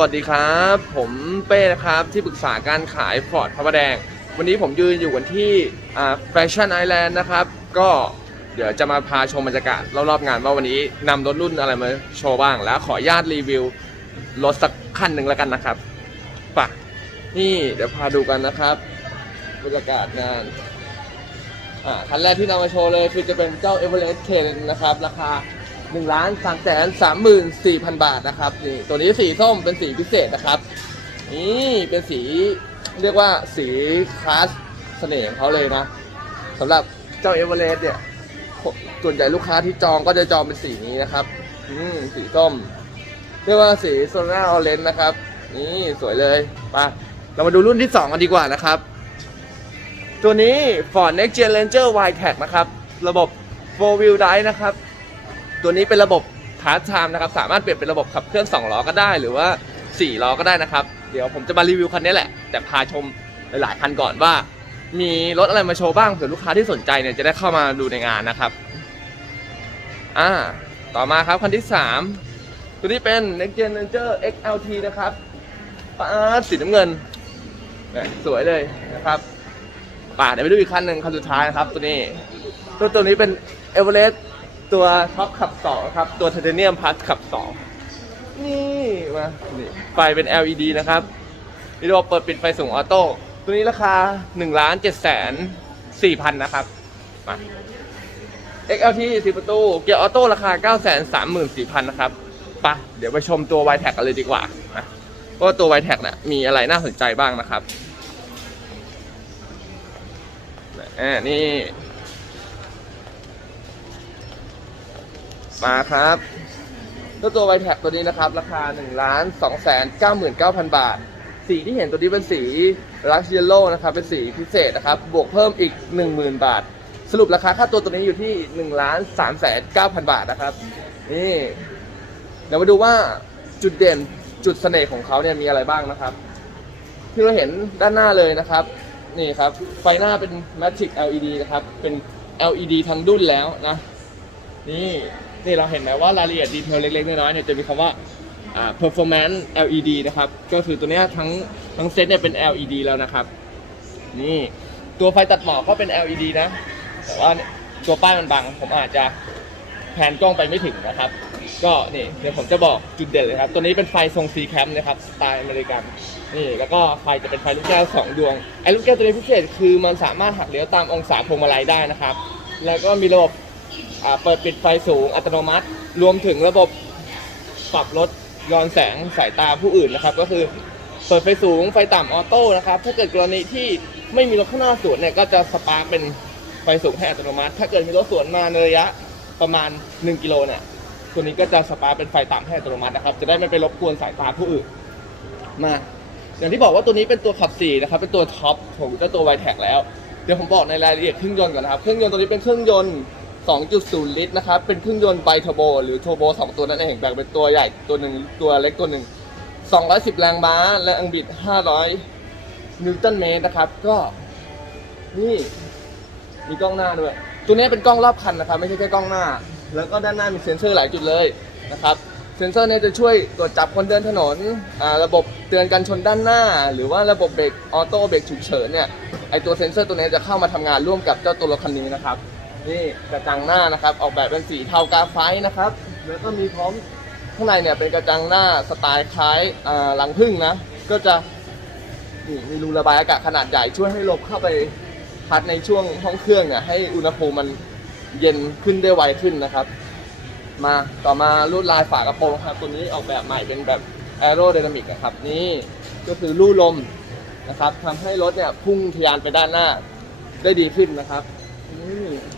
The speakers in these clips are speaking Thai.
วัสดีครับ ผมเป้นะครับที่ปรึกษาการขายฟอร์ดพระประแดง วันนี้ผมยืนอยู่กันที่แฟชั่นไอแลนด์นะครับ ก็เดี๋ยวจะมาพาชมบรรยากาศรอบๆงานว่าวันนี้นำรถรุ่นอะไรมาโชว์บ้าง แล้วขออนุญาตรีวิวรถสักคันหนึ่งแล้วกันนะครับป่ะนี่เดี๋ยวพาดูกันนะครับบรรยากาศงานอ่าคันแรกที่นำมาโชว์เลยคือจะเป็นเจ้า e v e r e s t 10นะครับราคา 1ล้าน3แสน34,000บาทนะครับนี่ตัวนี้สีส้มเป็นสีพิเศษนะครับนี่เป็นสีเรียกว่าสีคลาสเสน่ห์ของเขาเลยนะสำหรับเจ้าเอเวอเรสต์เนี่ยส่วนใหญ่ลูกค้าที่จองก็จะจองเป็นสีนี้นะครับ อืมสีส้ม เรียกว่าสีโซนาออเรนจ์นะครับ นี่สวยเลยไปเรามาดูรุ่นที่ 2 กันดีกว่านะครับ ตัวนี้ Ford Next Gen Ranger Y Tech นะครับ ระบบ4 Wheel Drive นะครับ ตัวนี้เป็นระบบพาร์ทไทม์นะครับ สามารถเปลี่ยนเป็นระบบขับเคลื่อน2ล้อก็ได้ หรือว่า 4ล้อก็ได้นะครับ เดี๋ยวผมจะมารีวิวคันนี้แหละ แต่พาชมหลายๆคันก่อนว่า มีรถอะไรมาโชว์บ้างเผื่อลูกค้าที่สนใจเนี่ยจะได้เข้ามาดูในงานนะครับ อ่า ต่อมาครับคันที่ 3 ตัวนี้เป็น Next Gen Ranger XLT นะครับป้าดสีน้ำเงิน สวยเลยนะครับป่าเดี๋ยวไปดูอีกคันหนึ่งคันสุดท้ายนะครับ ตัวนี้ ตัวตัวนี้เป็น e v e r e s t ตัวท็อปขับ2ครับ ตัวไทเทเนียมพัสขับ 2 นี่มานี่ไฟเป็น LED นะครับวิดีโอเปิดปิดไฟสูงออโต้ ตัวนี้ราคา1ล้าน7แสน4พันนะครับ มา XLT 10 ประตู เกียร์ออโต้ราคา9แสน34,000 นะครับไปะเดี๋ยวไปชมตัว y t a g กันเลยดีกว่านะว่าตัว y t a g เนี่ยมีอะไรน่าสนใจบ้างนะครับอ่านี่ มาครับตัวตัวไวแท็กตัวนี้นะครับ ราคา1ล้าน2แสน99,000บาท สีที่เห็นตัวนี้เป็นสีลักเยลโล่นะครับ เป็นสีพิเศษนะครับ บวกเพิ่มอีก 10,000 บาท สรุปราคาค่าตัวตัวนี้อยู่ที่1ล้าน3แสน9,000บาทนะครับ นี่เดี๋ยวมาดูว่าจุดเด่นจุดเสน่ห์ของเขาเนี่ยมีอะไรบ้างนะครับ ที่เราเห็นด้านหน้าเลยนะครับ นี่ครับ ไฟหน้าเป็น Matrix LED นะครับ เป็น LED ทั้งดุ้นแล้วนะ นี่ นี่เราเห็นไหมว่ารายละเอียดดีเทลเล็กๆน้อยๆเนี่ยจะมีคำว่าอ่า performance LED นะครับ ก็คือตัวเนี้ยทั้งทั้งเซตเนี่ยเป็น LED แล้วนะครับ นี่ ตัวไฟตัดหมอกก็เป็น LED นะ แต่ว่าตัวป้ายมันบัง ผมอาจจะแผนกล้องไปไม่ถึงนะครับ ก็นี่เดี๋ยวผมจะบอกจุดเด่นเลยครับ ตัวนี้เป็นไฟทรง C cam นะครับสไตล์อเมริกัน นี่ แล้วก็ไฟจะเป็นไฟลูกแก้ว2ดวง ไอ้ลูกแก้วตัวนี้พิเศษคือมันสามารถหักเลี้ยวตามองศาพวงมาลัยได้นะครับ แล้วก็มีระบบ อ่าเปิดปิดไฟสูงอัตโนมัติ รวมถึงระบบปรับลดย้อนแสงสายตาผู้อื่นนะครับ ก็คือเปิดไฟสูงไฟต่ำออโต้นะครับถ้าเกิดกรณีที่ไม่มีรถข้างหน้าสวนเนี่ยก็จะสปาร์กเป็นไฟสูงให้อัตโนมัติ ถ้าเกิดมีรถสวนมาในระยะประมาณ 1 กิโลเนี่ยตัวนี้ก็จะสปาร์กเป็นไฟต่ำให้อัตโนมัตินะครับ จะได้ไม่ไปรบกวนสายตาผู้อื่นมาอย่างที่บอกว่าตัวนี้เป็นตัวขับ4นะครับเป็นตัวท็อปของเจ้าตัว y t แท็กแล้วเดี๋ยวผมบอกในรายละเอียดเครื่องยนต์ก่อนนะครับ เครื่องยนต์ตัวนี้เป็นเครื่องยนต์ 2.0 ลิตรนะครับ เป็นเครื่องยนต์ไบเทอร์โบ หรือโทโบ 2 ตัวนั่นเองแบ่งเป็นตัวใหญ่ตัวหนึ่งตัวเล็กตัวหนึ่ง 210 แรงม้า และอังบิด 500 นิวตันเมตรนะครับ ก็ นี่ มีกล้องหน้าด้วย ตัวนี้เป็นกล้องรอบคันนะครับ ไม่ใช่แค่กล้องหน้า แล้วก็ด้านหน้ามีเซ็นเซอร์หลายจุดเลยนะครับ เซ็นเซอร์เนี่ยจะช่วยตรวจจับคนเดินถนนระบบเตือนการชนด้านหน้า หรือว่าระบบเบรกออโต้เบรกฉุกเฉินเนี่ย ไอตัวเซ็นเซอร์ตัวนี้จะเข้ามาทำงานร่วมกับเจ้าตัวรถคันนี้นะครับ นี่กระจังหน้านะครับ ออกแบบเป็นสีเทากาไฟนะครับ แล้วก็มีพร้อมข้างในเนี่ยเป็นกระจังหน้าสไตล์คล้ายหลังพึ่งนะ ก็จะมีรูระบายอากาศขนาดใหญ่ช่วยให้ลมเข้าไปพัดในช่วงห้องเครื่องเนี่ยให้อุณหภูมิมันเย็นขึ้นได้ไวขึ้นนะครับ มาต่อมาลวดลายฝากระโปรงครับตัวนี้ออกแบบใหม่เป็นแบบแอโร d y นามิกนะครับนี่ก็คือลู่ลมนะครับทำให้รถเนี่ยพุ่งทะยานไปด้านหน้าได้ดีขึ้นนะครับนี่ม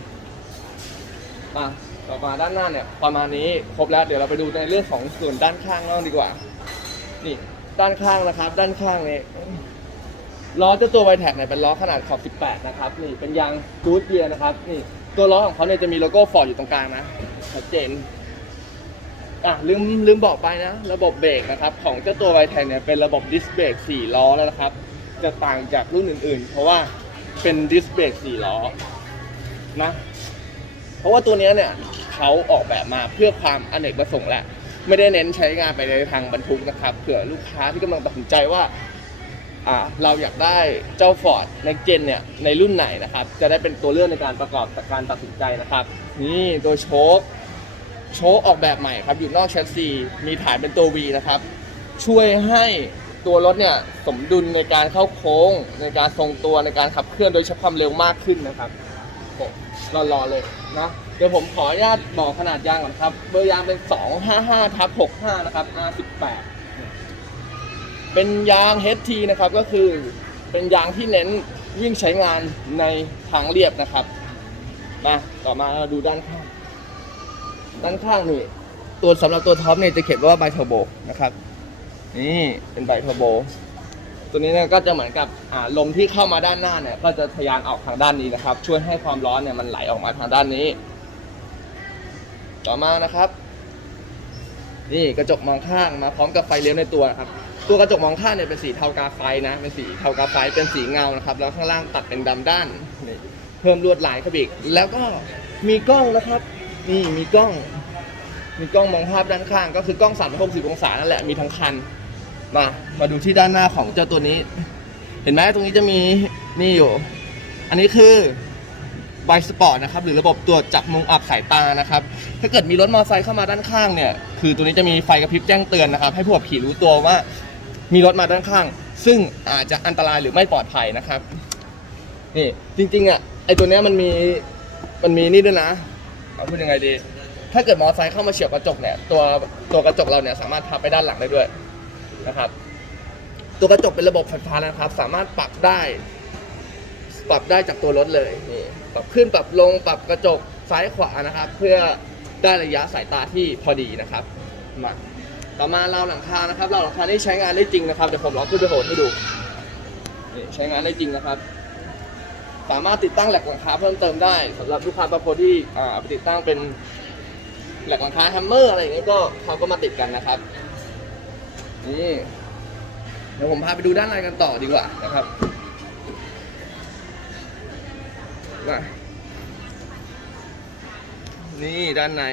าต่อมาด้านหน้าเนี่ยประมาณนี้ครบแล้วเดี๋ยวเราไปดูในเรื่องของส่วนด้านข้างบ้างดีกว่า นี่ด้านข้างนะครับ ด้านข้างเนี่ยล้อเจ้าตัวไวแท็กเนี่ยเป็นล้อขนาดขอบ 18 นะครับนี่เป็นยางจูดเกียร์นะครับนี่ตัวล้อของเขาเนี่ยจะมีโลโก้ฟอร์ดอยู่ตรงกลางนะชัดเจนอะลืมลืมบอกไปนะ ระบบเบรกนะครับ ของเจ้าตัวไวแทนเนี่ยเป็นระบบดิสเบรก4ล้อแล้วนะครับ จะต่างจากรุ่นอื่น ๆ เพราะว่าเป็นดิสเบรก4ล้อนะ เพราะว่าตัวนี้เนี่ยเขาออกแบบมาเพื่อความอเนกประสงค์แหละไม่ได้เน้นใช้งานไปในทางบรรทุกนะครับเผื่อลูกค้าที่กำลังตัดสินใจว่าอ่าเราอยากได้เจ้า Ford Next Gen เนี่ยในรุ่นไหนนะครับ จะได้เป็นตัวเลือกในการประกอบการตัดสินใจนะครับ นี่ตัวโชคโชคออกแบบใหม่ครับ อยู่นอกแชสซีมีฐานเป็นตัว V นะครับ ช่วยให้ตัวรถเนี่ยสมดุลในการเข้าโค้ง ในการทรงตัวในการขับเคลื่อนโดยใช้ความเร็วมากขึ้นนะครับ ผมรอๆเลยนะเดี๋ยวผมขออนุญาตบอกขนาดยางก่อนครับ เบอร์ยางเป็น 255ทับ65 นะครับ R18 เป็นยาง HT นะครับก็คือเป็นยางที่เน้นวิ่งใช้งานในทางเรียบนะครับ มาต่อมาเราดูด้านข้าง ด้านข้างนี่ตัวสำหรับตัวท็อปเนี่ยจะเขียนว่าไบเทอร์โบนะครับ นี่เป็นไบเทอร์โบ ตัวนี้เนี่ยก็จะเหมือนกับอ่าลมที่เข้ามาด้านหน้าเนี่ยก็จะทะยานออกทางด้านนี้นะครับ ช่วยให้ความร้อนเนี่ยมันไหลออกมาทางด้านนี้ ต่อมานะครับ นี่กระจกมองข้างมาพร้อมกับไฟเลี้ยวในตัวนะครับ ตัวกระจกมองข้างเนี่ยเป็นสีเทากาไฟนะ เป็นสีเทากาไฟเป็นสีเงานะครับ แล้วข้างล่างตัดเป็นดำด้านนี่เพิ่มลวดลายเข้าไปอีก แล้วก็มีกล้องนะครับนี่มีกล้อง มีกล้องมองภาพด้านข้าง ก็คือกล้อง360องศานั่นแหละมีทั้งคัน มามาดูที่ด้านหน้าของเจ้าตัวนี้ เห็นไหมตรงนี้จะมีนี่อยู่ อันนี้คือไบสปอร์ตนะครับหรือระบบตรวจจับมุมอับสายตานะครับถ้าเกิดมีรถมอเตอร์ไซค์เข้ามาด้านข้างเนี่ยคือตัวนี้จะมีไฟกระพริบแจ้งเตือนนะครับ ให้ผู้ขับขี่รู้ตัวว่ามีรถมาด้านข้าง ซึ่งอาจจะอันตรายหรือไม่ปลอดภัยนะครับนี่จริงๆอะไอตัวเนี้ยมันมีมันมีนี่ด้วยนะเอาพูดยังไงดี ถ้าเกิดมอเตอร์ไซค์เข้ามาเฉียวกระจกเนี่ยตัวตัวกระจกเราเนี่ยสามารถพับไปด้านหลังได้ด้วย นะครับ ตัวกระจกเป็นระบบไฟฟ้านะครับ สามารถปรับได้ ปรับได้จากตัวรถเลยนี่ปรับขึ้นปรับลงปรับกระจกซ้ายขวานะครับ เพื่อได้ระยะสายตาที่พอดีนะครับมาต่อมาเราวหลังคานะครับเราวหลังคานี่ใช้งานได้จริงนะครับเดี๋ยวผมลองขึ้นไปโหดให้ดูนี่ใช้งานได้จริงนะครับ สามารถติดตั้งแหลกหลังคาเพิ่มเติมได้สำหรับลูกค้าบางคนที่อ่าเอาไปติดตั้งเป็นแหลกหลังคาแฮมเมอร์อะไรอย่างเงี้ยก็เขาก็มาติดกันนะครับ นี่ เดี๋ยวผมพาไปดูด้านในกันต่อดีกว่านะครับมานี่ด้านใน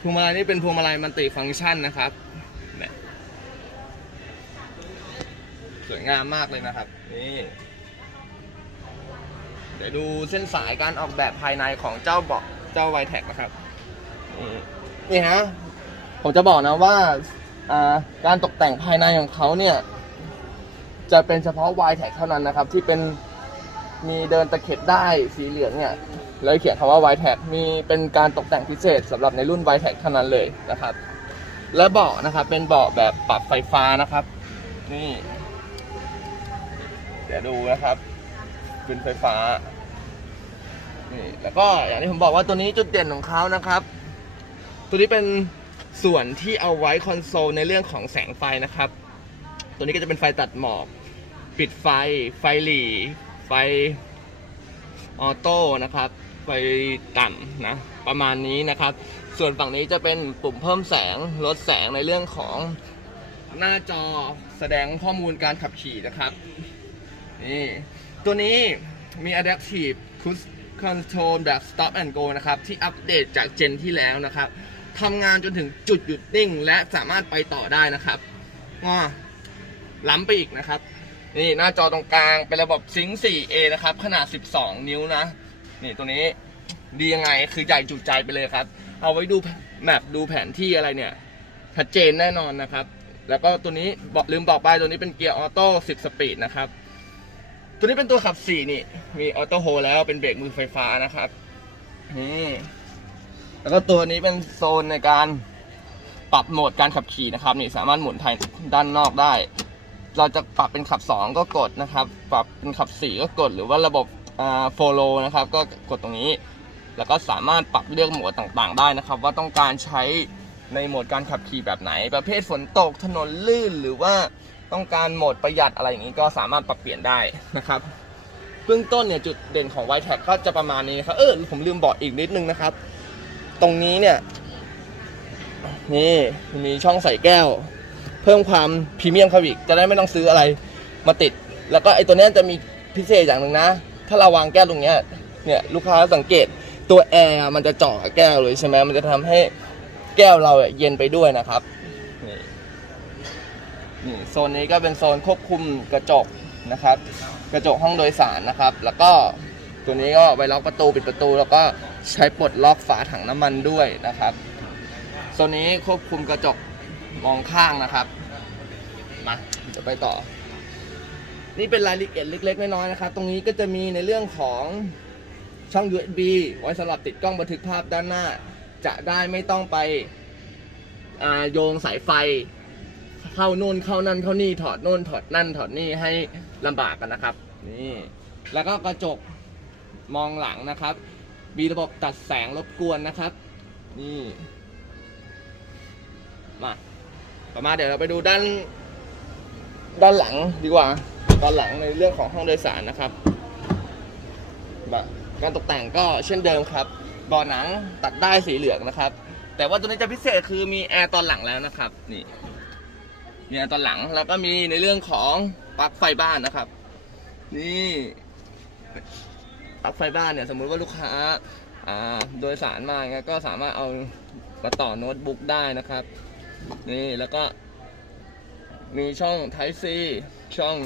พวงมาลัยนี่เป็นพวงมาลัยมันติฟังก์ชันนะครับเนี่ยสวยงามมากเลยนะครับ นี่ เดี๋ยวดูเส้นสายการออกแบบภายในของเจ้าเบาะเจ้าไวแท็กนะครับ นี่ฮะ ผมจะบอกนะว่า การตกแต่งภายในของเขาเนี่ย จะเป็นเฉพาะ y t e c เท่านั้นนะครับ ที่เป็นมีเดินตะเข็บได้สีเหลืองเนี่ยแล้วเขียนคำว่า y t e c มีเป็นการตกแต่งพิเศษสำหรับในรุ่น y t e c เท่านั้นเลยนะครับ และเบาะนะครับเป็นเบาะแบบปรับไฟฟ้านะครับ นี่ เดี๋ยวดูนะครับเป็นไฟฟ้านี่แล้วก็อย่างที่ผมบอกว่าตัวนี้จุดเด่นของเขานะครับ ตัวนี้เป็น ส่วนที่เอาไว้คอนโซลในเรื่องของแสงไฟนะครับ ตัวนี้ก็จะเป็นไฟตัดหมอก ปิดไฟ ไฟหลีไฟออโต้นะครับ ไฟต่ำนะประมาณนี้นะครับ ส่วนฝั่งนี้จะเป็นปุ่มเพิ่มแสงลดแสงในเรื่องของหน้าจอแสดงข้อมูลการขับขี่นะครับนี่ตัวนี้มี Adaptive Cruise Control แบบ Stop and Go นะครับ ที่อัปเดตจากเจนที่แล้วนะครับ ทำงานจนถึงจุดหยุดนิ่ง และสามารถไปต่อได้นะครับง้อล้ำไปอีกนะครับ นี่หน้าจอตรงกลางเป็นระบบ Sync 4A นะครับ ขนาด 12 นิ้วนะ นี่ตัวนี้ดียังไงคือใหญ่จุใจไปเลยครับ เอาไว้ดูแมปดูแผนที่อะไรเนี่ยชัดเจนแน่นอนนะครับ แล้วก็ตัวนี้บอกลืมบอกไปตัวนี้เป็นเกียร์ออโต้ 10 สปีดนะครับ ตัวนี้เป็นตัวขับ 4 นี่ มีออโต้โฮแล้วเป็นเบรกมือไฟฟ้านะครับ นี่ แล้วก็ตัวนี้เป็นโซนในการปรับโหมดการขับขี่นะครับนี่สามารถหมุนภายด้านนอกได้ เราจะปรับเป็นขับ 2 ก็กดนะครับ ปรับเป็นขับ 4 ก็กด หรือว่าระบบอ่าโฟโลนะครับก็กดตรงนี้ แล้วก็สามารถปรับเลือกโหมดต่างๆ ได้นะครับ ว่าต้องการใช้ในโหมดการขับขี่แบบไหน ประเภทฝนตกถนนลื่นหรือว่าต้องการโหมดประหยัดอะไรอย่างนี้ก็สามารถปรับเปลี่ยนได้นะครับเบื้องต้นเนี่ยจุดเด่นของ y t e c ก็จะประมาณนี้ครับเออผมลืมบอกอีกนิดนึงนะครับ ตรงนี้เนี่ย นี่มีช่องใส่แก้ว เพิ่มความพรีเมียมเข้าอีก จะได้ไม่ต้องซื้ออะไรมาติด แล้วก็ไอตัวนี้จะมีพิเศษอย่างหนึ่งนะ ถ้าเราวางแก้วตรงเนี้ยเนี่ยลูกค้าสังเกตตัวแอร์มันจะเจาะแก้วเลยใช่ไหมมันจะทำให้แก้วเราเย็นไปด้วยนะครับนี่นี่โซนนี้ก็เป็นโซนควบคุมกระจกนะครับ กระจกห้องโดยสารนะครับ แล้วก็ ตัวนี้ก็ไว้ล็อกประตูปิดประตู แล้วก็ใช้ปลดล็อกฝาถังน้ำมันด้วยนะครับโซนนี้ควบคุมกระจกมองข้างนะครับมาจะไปต่อ นี่เป็นรายละเอียดเล็ก ๆ น้อยๆนะครับ ตรงนี้ก็จะมีในเรื่องของช่อง USB ไว้สำหรับติดกล้องบันทึกภาพด้านหน้า จะได้ไม่ต้องไปโยงสายไฟ เข้านู่นเข้านั่นเข้านี่ถอดนู่นถอดนั่นถอดนี่ให้ลำบากกันนะครับ นี่ แล้วก็กระจก มองหลังนะครับ มีระบบตัดแสงรบกวนนะครับ นี่มาประมาณเดี๋ยวเราไปดูด้าน ด้านหลังดีกว่าด้านหลังในเรื่องของห้องโดยสารนะครับการตกแต่งก็เช่นเดิมครับเบาะหนังตัดได้สีเหลืองนะครับ แต่ว่าตัวนี้จะพิเศษคือมีแอร์ตอนหลังแล้วนะครับ นี่มีแอร์ตอนหลังแล้วก็มีในเรื่องของปลั๊กไฟบ้านนะครับ นี่ ปลั๊กไฟบ้านเนี่ยสมมุติว่าลูกค้าอ่าโดยสารมาเงี้ยก็สามารถเอามาต่อโน้ตบุ๊กได้นะครับ นี่แล้วก็ มีช่อง Type C ช่อง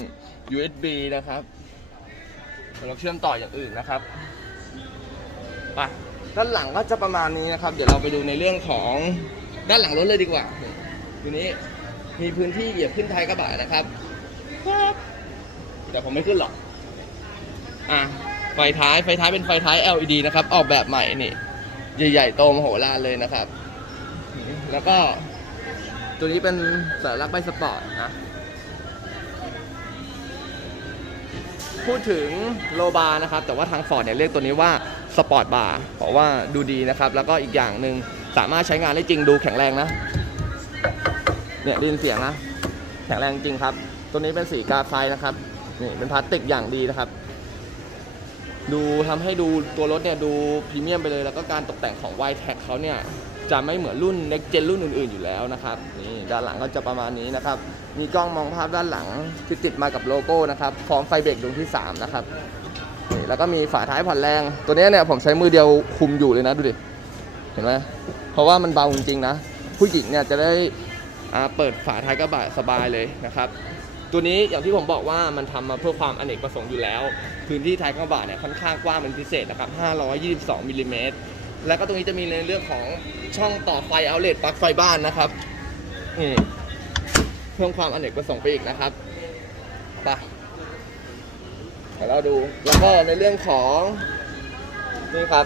USB นะครับสำหรับเชื่อมต่ออย่างอื่นนะครับไปด้านหลังก็จะประมาณนี้นะครับ เดี๋ยวเราไปดูในเรื่องของด้านหลังรถเลยดีกว่าทีนี้มีพื้นที่เหยียบขึ้นท้ายกระบะนะครับครับแต่ผมไม่ขึ้นหรอกอะ ไฟท้ายไฟท้ายเป็นไฟท้าย LED นะครับ ออกแบบใหม่นี่ใหญ่ๆโตมโหฬารเลยนะครับ แล้วก็ ตัวนี้เป็นสัญลักษณ์ใบสปอร์ตนะ พูดถึงโลบาร์นะครับ แต่ว่าทางฟอร์ดเนี่ยเรียกตัวนี้ว่าสปอร์ตบาร์เพราะว่าดูดีนะครับ แล้วก็อีกอย่างหนึ่งสามารถใช้งานได้จริงดูแข็งแรงนะ เนี่ยได้ยินเสียงนะ แข็งแรงจริงครับ ตัวนี้เป็นสีกาไฟนะครับ นี่เป็นพลาสติกอย่างดีนะครับ ดูทำให้ดูตัวรถเนี่ยดูพรีเมียมไปเลยแล้วก็การตกแต่งของ y t e c เขาเนี่ยจะไม่เหมือนรุ่น next gen รุ่นอื่น ๆอยู่แล้วนะครับนี่ด้านหลังก็จะประมาณนี้นะครับ มีกล้องมองภาพด้านหลังที่ติดมากับโลโก้นะครับพร้อมไฟเบรกดวงที่ 3 นะครับนี่แล้วก็มีฝาท้ายผ่อนแรง ตัวนี้เนี่ยผมใช้มือเดียวคุมอยู่เลยนะดูดิ เห็นไหมเพราะว่ามันเบาจริงๆนะ ผู้หญิงเนี่ยจะได้เปิดฝาท้ายกระบะสบายเลยนะครับ ตัวนี้อย่างที่ผมบอกว่ามันทำมาเพื่อความอเนกประสงค์อยู่แล้ว พื้นที่ท้ายกระบะเนี่ยค่อนข้างกว้างเป็นพิเศษนะครับ 522มิลลิเมตรแล้วก็ตรงนี้จะมีในเรื่องของช่องต่อไฟเอาเลตปลั๊กไฟบ้านนะครับเพิ่มความอเนกประสงค์ไปอีกนะครับไปเดี๋ยวเราดู แล้วก็ในเรื่องของนี่ครับ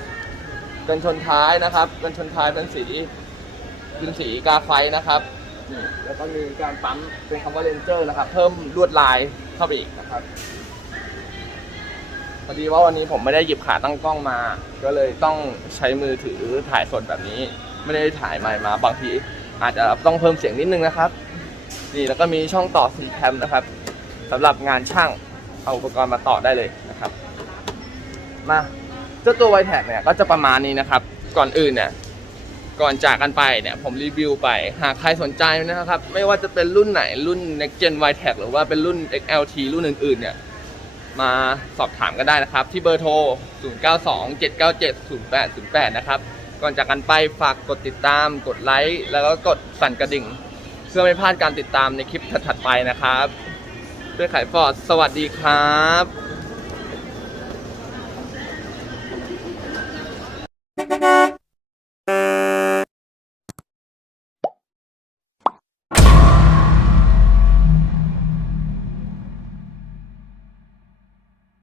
กันชนท้ายนะครับกันชนท้ายเป็นสีเป็นสีกาไฟนะครับ นี่แล้วก็มีการปั๊มเป็นคำว่าเรนเจอร์นะครับ เพิ่มลวดลายเข้าไปอีกนะครับพอดีว่าวันนี้ผมไม่ได้หยิบขาตั้งกล้องมา ก็เลยต้องใช้มือถือถ่ายสดแบบนี้ ไม่ได้ถ่ายใหม่มา บางทีอาจจะต้องเพิ่มเสียงนิดนึงนะครับ นี่แล้วก็มีช่องต่อซีแคมนะครับสำหรับงานช่างเอาอุปกรณ์มาต่อได้เลยนะครับ มาเจ้าตัวไวแท็กเนี่ยก็จะประมาณนี้นะครับ ก่อนอื่นเนี่ย ก่อนจากกันไปเนี่ยผมรีวิวไป หากใครสนใจนะครับ ไม่ว่าจะเป็นรุ่นไหนรุ่น Next Gen y t e c หรือว่าเป็นรุ่น XLT รุ่นอื่นๆเนี่ยมาสอบถามกันได้นะครับ ที่เบอร์โทร 0927970808 นะครับ ก่อนจากกันไปฝากกดติดตาม กดไลค์ แล้วก็กดสั่นกระดิ่ง เพื่อไม่พลาดการติดตามในคลิปถัดๆไปนะครับด้วยขายฟอร์ดสวัสดีครับ